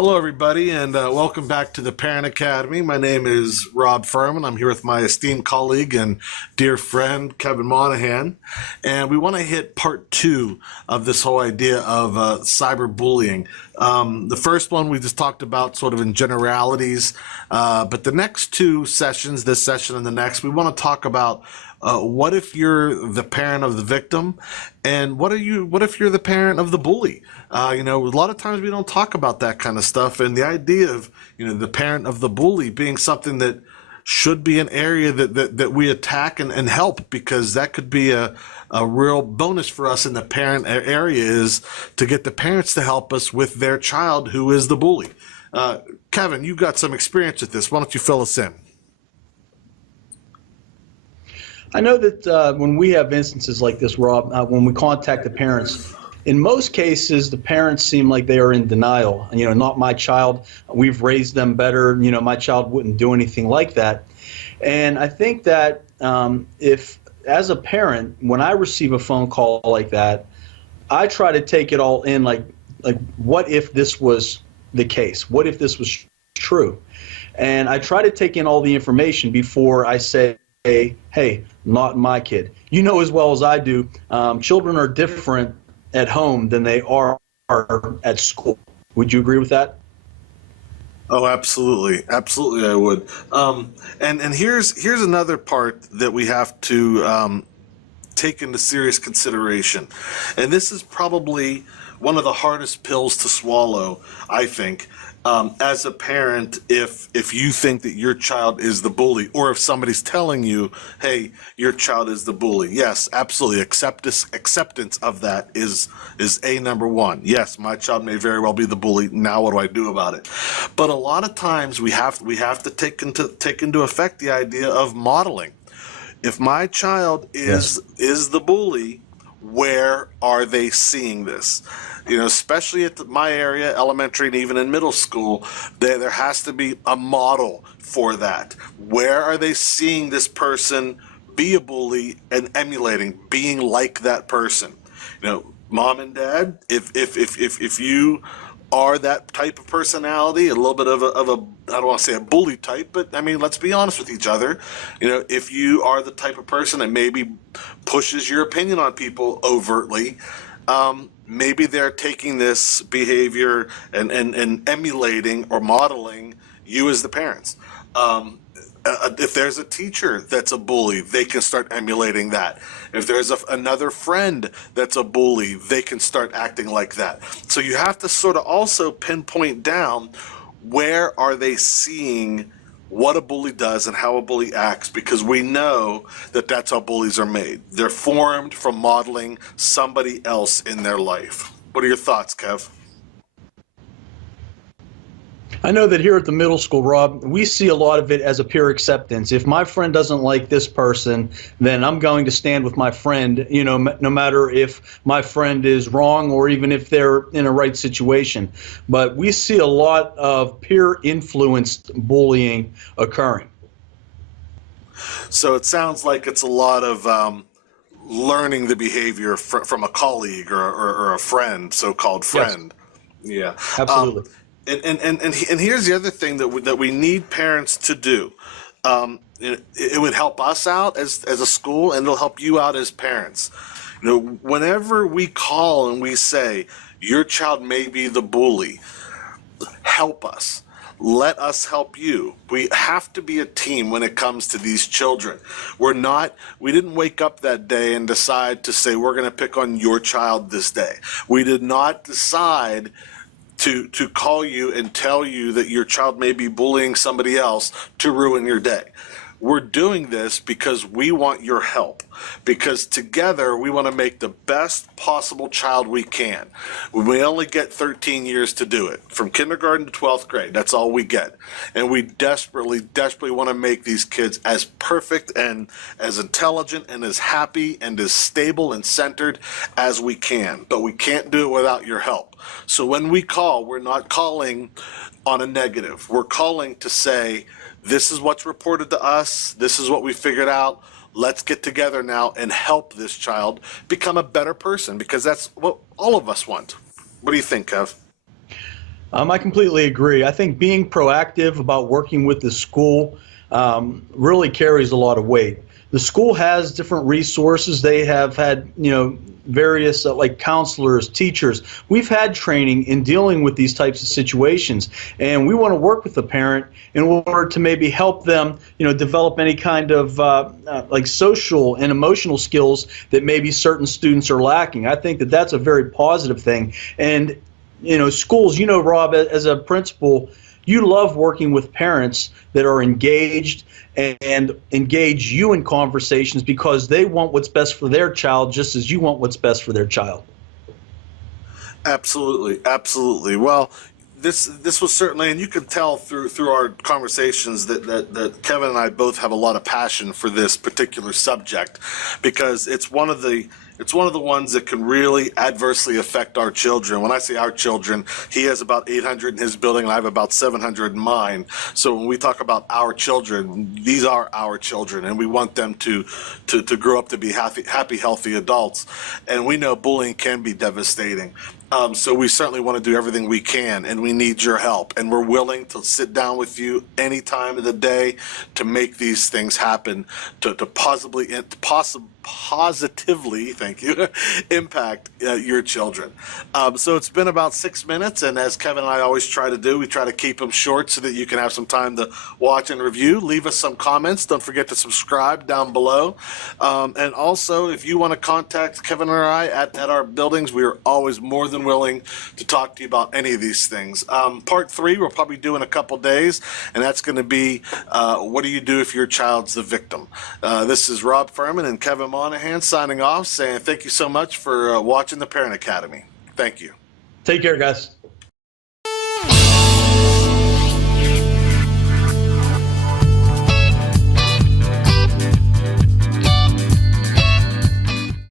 Hello, everybody, and welcome back to the Parent Academy. My name is Rob Furman. I'm here with my esteemed colleague and dear friend, Kevin Monahan. And we want to hit part two of this whole idea of cyberbullying. The first one we just talked about sort of in generalities, but the next two sessions, this session and the next, we want to talk about what if you're the parent of the victim, and what if you're the parent of the bully? A lot of times we don't talk about that kind of stuff, and the idea of the parent of the bully being something that should be an area that we attack and help, because that could be a real bonus for us in the parent area, is to get the parents to help us with their child who is the bully. Kevin, you got some experience with this. Why don't you fill us in? I know that when we have instances like this, Rob, when we contact the parents, in most cases, the parents seem like they are in denial. Not my child. We've raised them better. My child wouldn't do anything like that. And I think that if, as a parent, when I receive a phone call like that, I try to take it all in, like what if this was the case? What if this was true? And I try to take in all the information before I say, hey, not my kid. You know as well as I do, children are different at home than they are at school. Would you agree with that? Oh, absolutely. Absolutely, I would. And here's another part that we have to take into serious consideration. And this is probably one of the hardest pills to swallow, I think. As a parent, if you think that your child is the bully, or if somebody's telling you, hey, your child is the bully, yes, absolutely, acceptance of that is number one. Yes, my child may very well be the bully. Now what do I do about it? But a lot of times we have to take into effect the idea of modeling. If my child is the bully, where are they seeing this? Especially at my area, elementary and even in middle school, there has to be a model for that. Where are they seeing this person be a bully and emulating, being like that person? Mom and dad, if you are that type of personality, a little bit of a I don't want to say a bully type, but I mean, let's be honest with each other. If you are the type of person that maybe pushes your opinion on people overtly, maybe they're taking this behavior and emulating or modeling you as the parents. If there's a teacher that's a bully, they can start emulating that. If there's another friend that's a bully, they can start acting like that. So you have to sort of also pinpoint down, where are they seeing what a bully does and how a bully acts, because we know that that's how bullies are made. They're formed from modeling somebody else in their life. What are your thoughts, Kev? I know that here at the middle school, Rob, we see a lot of it as a peer acceptance. If my friend doesn't like this person, then I'm going to stand with my friend, no matter if my friend is wrong or even if they're in a right situation. But we see a lot of peer-influenced bullying occurring. So it sounds like it's a lot of learning the behavior from a colleague or a friend, so-called friend. Yes. Yeah, absolutely. And here's the other thing that we need parents to do. It would help us out as a school, and it'll help you out as parents. Whenever we call and we say, your child may be the bully, help us. Let us help you. We have to be a team when it comes to these children. We didn't wake up that day and decide to say, we're going to pick on your child this day. We did not decide to call you and tell you that your child may be bullying somebody else to ruin your day. We're doing this because we want your help, because together we want to make the best possible child we can. We only get 13 years to do it, from kindergarten to 12th grade. That's all we get. And we desperately want to make these kids as perfect and as intelligent and as happy and as stable and centered as we can. But we can't do it without your help. So when we call, we're not calling on a negative. We're calling to say, this is what's reported to us. This is what we figured out. Let's get together now and help this child become a better person, because that's what all of us want. What do you think, Kev? I completely agree. I think being proactive about working with the school really carries a lot of weight. The school has different resources. They have had, various like counselors, teachers. We've had training in dealing with these types of situations, and we want to work with the parent in order to maybe help them, develop any kind of like social and emotional skills that maybe certain students are lacking. I think that that's a very positive thing. And schools, Rob, as a principal, you love working with parents that are engaged and engage you in conversations because they want what's best for their child just as you want what's best for their child. Absolutely, absolutely. Well, this was certainly, and you can tell through our conversations that Kevin and I both have a lot of passion for this particular subject, because it's one of the ones that can really adversely affect our children. When I say our children, he has about 800 in his building, and I have about 700 in mine. So when we talk about our children, these are our children, and we want them to grow up to be happy, healthy adults. And we know bullying can be devastating. So we certainly want to do everything we can, and we need your help. And we're willing to sit down with you any time of the day to make these things happen, to positively, thank you, impact your children. So it's been about 6 minutes, and as Kevin and I always try to do, we try to keep them short so that you can have some time to watch and review. Leave us some comments. Don't forget to subscribe down below. And also, if you want to contact Kevin or I at our buildings, we are always more than willing to talk to you about any of these things. Part 3 we'll probably do in a couple days, and that's going to be what do you do if your child's the victim? This is Rob Furman and Kevin Monahan signing off, saying thank you so much for watching the Parent Academy. Thank you. Take care, guys.